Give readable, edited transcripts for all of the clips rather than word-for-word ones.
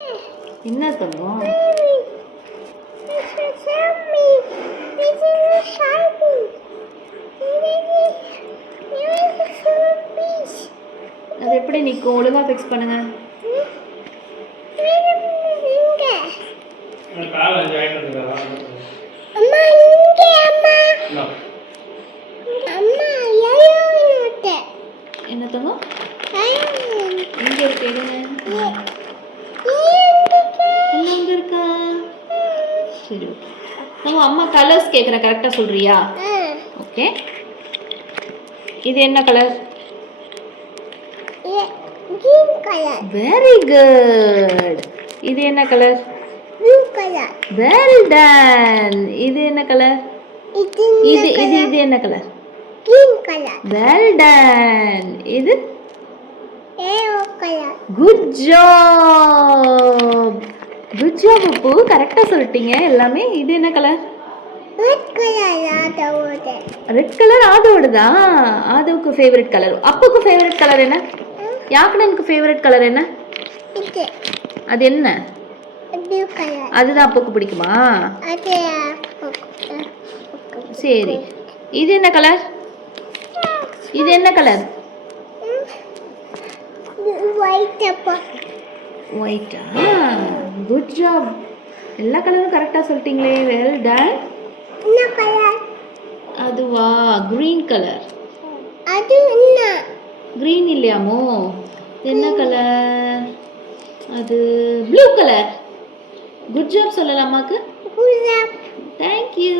என்ன தங்கம்? அது எப்படி நிற்கும்? ஒழுங்கா ஃபிக்ஸ் பண்ணுங்க. என்ன தங்கம்? எங்க இருக்கு? எடுங்க. எங்க இருக்கா? சரி, நம்ம அம்மா கலர்ஸ் கேட்குறேன், கரெக்டாக சொல்றியா? ஓகே. இது என்ன கலர்? Very good. இது என்ன கலர்? Well done. இது என்ன கலர்? இது என்ன கலர்? Well done. இது good job. Good job Appu, கரெக்டாக சொல்லிட்டீங்க எல்லாமே. இது என்ன கலர்? ரெட் கலர் ஆதோடுதா? ஆதவுக்கு ஃபேவரட் கலர். அப்புக்கு ஃபேவரட் கலர் என்ன? யாக்குனனுக்கு ஃபேவரட் கலர் என்ன? அது என்ன? அதுதான் அப்புக்கு பிடிக்குமா? சரி, இது என்ன கலர்? இது என்ன கலர்? ஒயிட்டா? Good job. எல்லா கலரும் கரெக்டாக சொல்லிட்டீங்களே. Well done. அதுவா? Green colour. கிரீன் இல்லையாமோ? என்ன கலர்? அது ப்ளூ கலர். குட் ஜாப் சொல்லலாமாக்கு? தேங்க்யூ.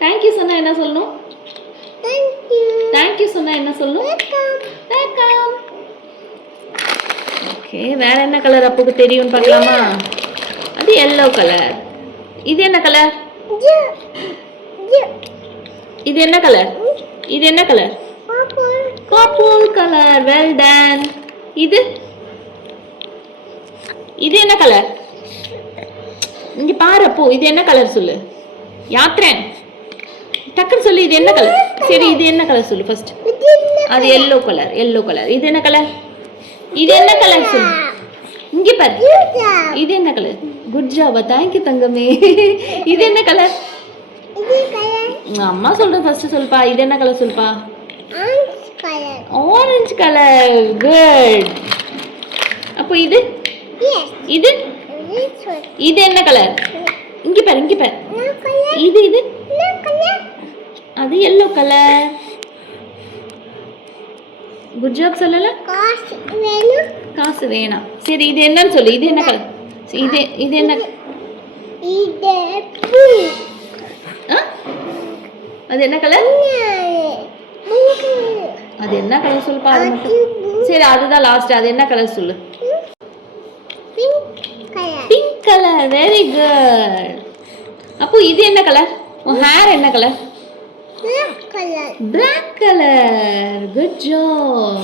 தேங்க்யூ சொன்னா என்ன சொல்லணும்? தேங்க்யூ சொன்னா என்ன சொல்லணும்? வெல்கம். ஓகே, வேற என்ன கலர் அப்புக்கு தெரியும்னு பார்க்கலாமா? அது எல்லோ கலர். இது என்ன கலர்? இது என்ன கலர்? இது என்ன colour? Purple colour. Well done. இது என்ன கலர்? இங்க பாரு அப்போ, இது என்ன கலர் சொல்லு. யாத்ரன், டக்குன்னு சொல்லு. இது என்ன கலர்? சரி, இது என்ன கலர் சொல்லு ஃபர்ஸ்ட். அது எல்லோ கலர். Yellow colour. இது என்ன கலர்? இது என்ன கலர் சொல்லு. இங்க பாரு. இது என்ன கலர்? Good job. தேங்க்யூ தங்கமே. இது என்ன கலர்? அம்மா சொல்றேன் ஃபர்ஸ்ட் சொல்லுப்பா. இது என்ன கலர் சொல்லுப்பா. Orange colour. குட். அப்போ இது இது இது என்ன கலர்? இங்க பாரு, இங்க பாரு. இது அது எல்லோ கலர். குட் ஜாப் சொல்லல. காசு வேணாம். சரி, இது என்னன்னு சொல்லு. இது என்ன கலர்? இது என்ன? அது என்ன கலர்? அது என்ன கலர் சொல்லுப்பா. அது மட்டும். சரி, அதுதான் லாஸ்ட். அது என்ன கலர் சொல்லு. Pink colour. Very good. அப்போ இது என்ன கலர்? உன் ஹேர் என்ன colour? Black color. Good job.